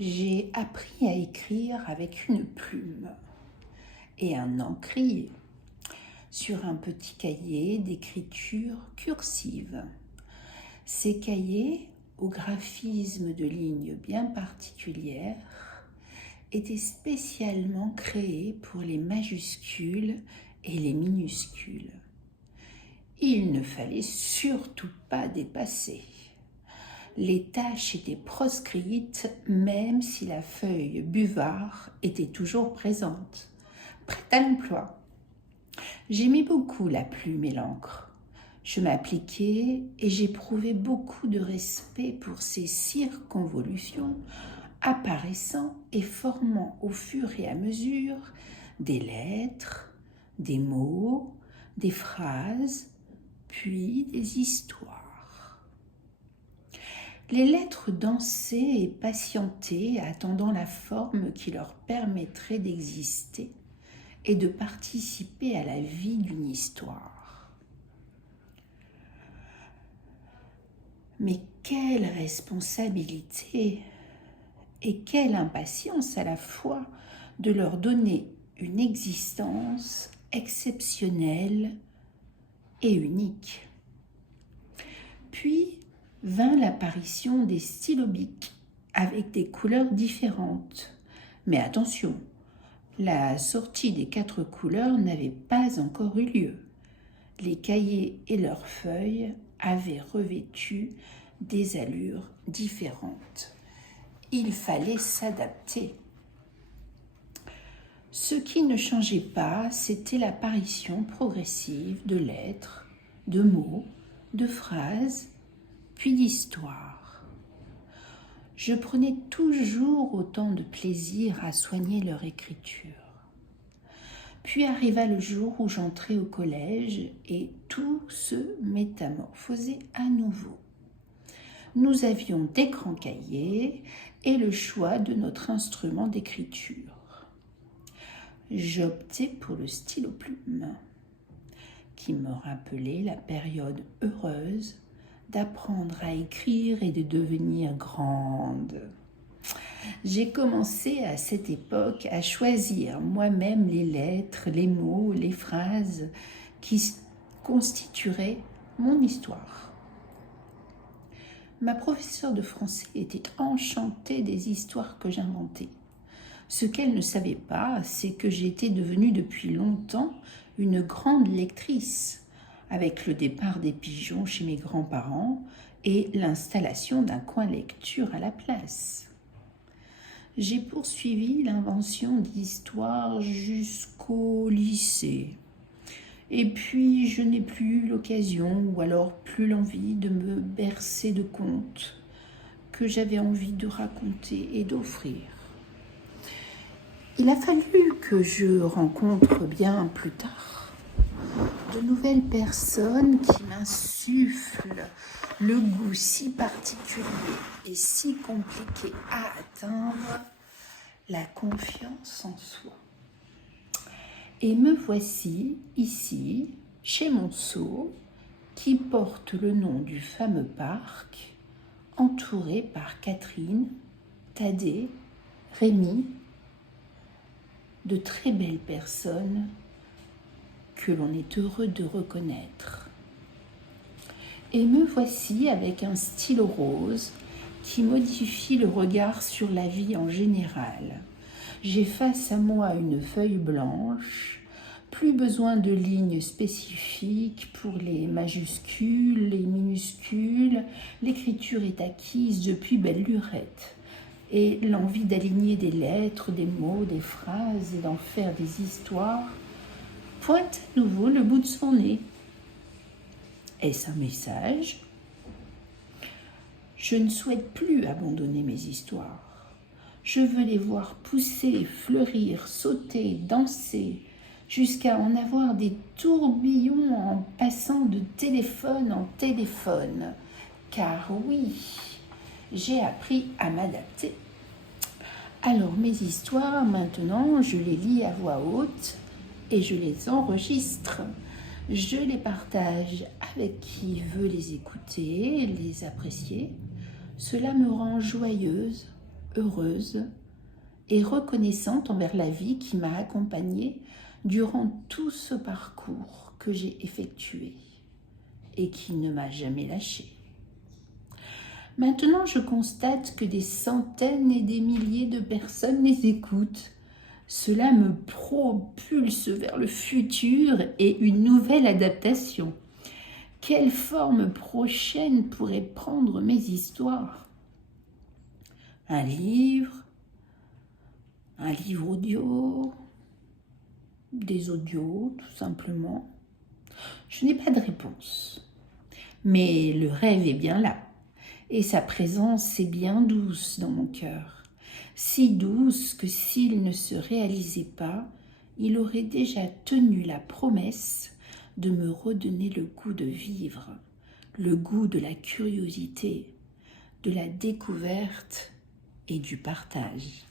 J'ai appris à écrire avec une plume et un encrier sur un petit cahier d'écriture cursive. Ces cahiers, au graphisme de lignes bien particulières, étaient spécialement créés pour les majuscules et les minuscules. Il ne fallait surtout pas dépasser. Les tâches étaient proscrites même si la feuille buvard était toujours présente, prête à l'emploi. J'aimais beaucoup la plume et l'encre. Je m'appliquais et j'éprouvais beaucoup de respect pour ces circonvolutions apparaissant et formant au fur et à mesure des lettres, des mots, des phrases, puis des histoires. Les lettres dansaient et patientaient, attendant la forme qui leur permettrait d'exister et de participer à la vie d'une histoire. Mais quelle responsabilité et quelle impatience à la fois de leur donner une existence exceptionnelle et unique. Puis vint l'apparition des stylos bics avec des couleurs différentes. Mais attention, la sortie des 4 couleurs n'avait pas encore eu lieu. Les cahiers et leurs feuilles avaient revêtu des allures différentes. Il fallait s'adapter. Ce qui ne changeait pas, c'était l'apparition progressive de lettres, de mots, de phrases, puis d'histoires. Je prenais toujours autant de plaisir à soigner leur écriture. Puis arriva le jour où j'entrai au collège et tout se métamorphosait à nouveau. Nous avions des grands cahiers et le choix de notre instrument d'écriture. J'optai pour le stylo plume, qui me rappelait la période heureuse d'apprendre à écrire et de devenir grande. J'ai commencé à cette époque à choisir moi-même les lettres, les mots, les phrases qui constitueraient mon histoire. Ma professeure de français était enchantée des histoires que j'inventais. Ce qu'elle ne savait pas, c'est que j'étais devenue depuis longtemps une grande lectrice, avec le départ des pigeons chez mes grands-parents et l'installation d'un coin lecture à la place. J'ai poursuivi l'invention d'histoires jusqu'au lycée. Et puis, je n'ai plus eu l'occasion, ou alors plus l'envie de me bercer de contes que j'avais envie de raconter et d'offrir. Il a fallu que je rencontre bien plus tard de nouvelles personnes qui m'insufflent le goût si particulier et si compliqué à atteindre, la confiance en soi. Et me voici ici, chez Monceau, qui porte le nom du fameux parc, entouré par Catherine, Thaddée, Rémi, de très belles personnes que l'on est heureux de reconnaître. Et me voici avec un stylo rose qui modifie le regard sur la vie en général. J'ai face à moi une feuille blanche, plus besoin de lignes spécifiques pour les majuscules, les minuscules. L'écriture est acquise depuis belle lurette. Et l'envie d'aligner des lettres, des mots, des phrases et d'en faire des histoires pointe à nouveau le bout de son nez. Est-ce un message ? Je ne souhaite plus abandonner mes histoires. Je veux les voir pousser, fleurir, sauter, danser, jusqu'à en avoir des tourbillons en passant de téléphone en téléphone. Car oui, j'ai appris à m'adapter. Alors mes histoires, maintenant, je les lis à voix haute et je les enregistre. Je les partage avec qui veut les écouter, les apprécier. Cela me rend joyeuse, heureuse et reconnaissante envers la vie qui m'a accompagnée durant tout ce parcours que j'ai effectué et qui ne m'a jamais lâchée. Maintenant, je constate que des centaines et des milliers de personnes les écoutent. Cela me propulse vers le futur et une nouvelle adaptation. Quelle forme prochaine pourrait prendre mes histoires? Un livre audio, des audios tout simplement. Je n'ai pas de réponse, mais le rêve est bien là. Et sa présence est bien douce dans mon cœur, si douce que s'il ne se réalisait pas, il aurait déjà tenu la promesse de me redonner le goût de vivre, le goût de la curiosité, de la découverte et du partage.